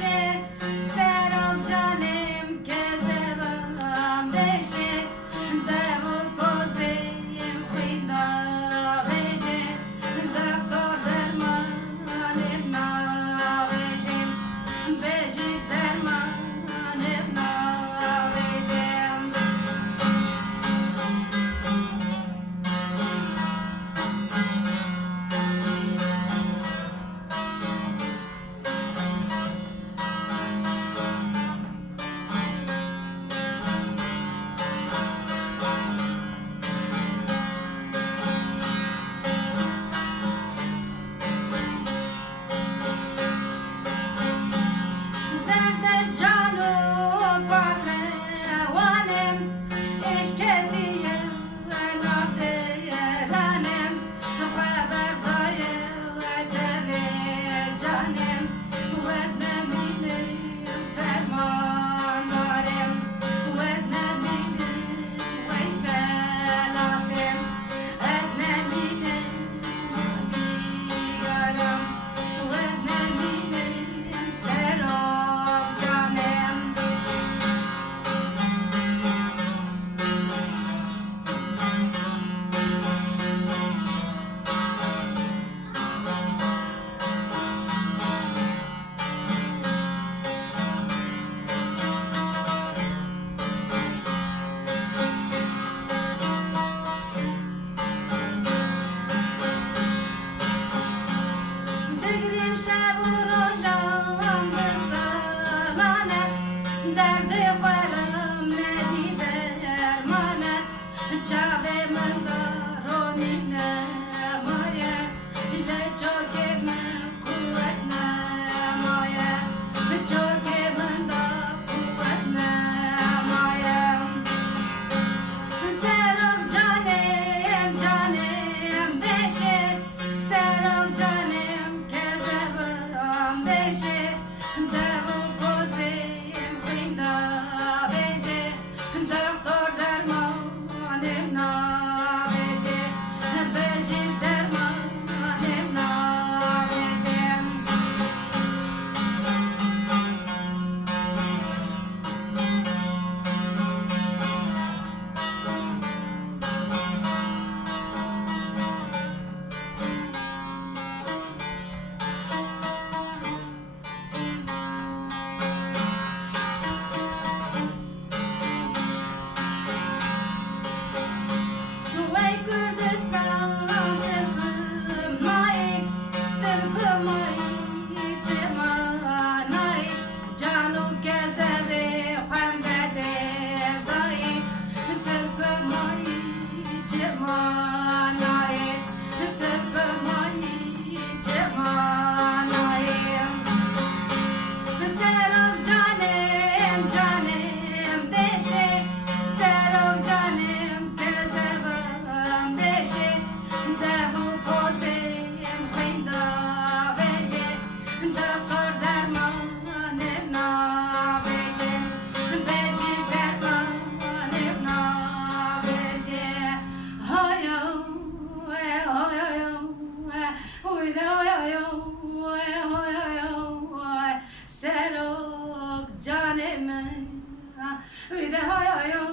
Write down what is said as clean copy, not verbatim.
بشه سرم جانم که زبم بشه دم و پازیم خوینده بشه دکتر درمانم نبشیم بشیش درمانم نبشیم زردش جانو پاکوانم اشکتیه نابدرانم خبردای دوی جانم وزنمینم فرمان دارم وزنمینم وی فلاتم از نمینم بیارم وزنمینم سراب جانم دگریم شب و روزم بسالانه درد خورم ندیده درمانه چاوه من دارونی نمایه لچوک من قوت نمایه چوک من دا قوت نمایه سرک جانم جانم دشه سرک جانم که زبم دشه دم و پازیم خوینده بشه دکتر درمانم نبشه بشیش درمانم نبشه وی کردستان ترکمایی چمانایی جانو که زبی خم بده دایی ترکمایی چمانایی ترکمایی چمانایی سرک جانم جانم دشه سرک جانم که زبم دشه دم و پازیم خوینده بشه دکتر درمانم نبشه بشیش درمانم نبشه هایو هایو سرک جانم ویده هایو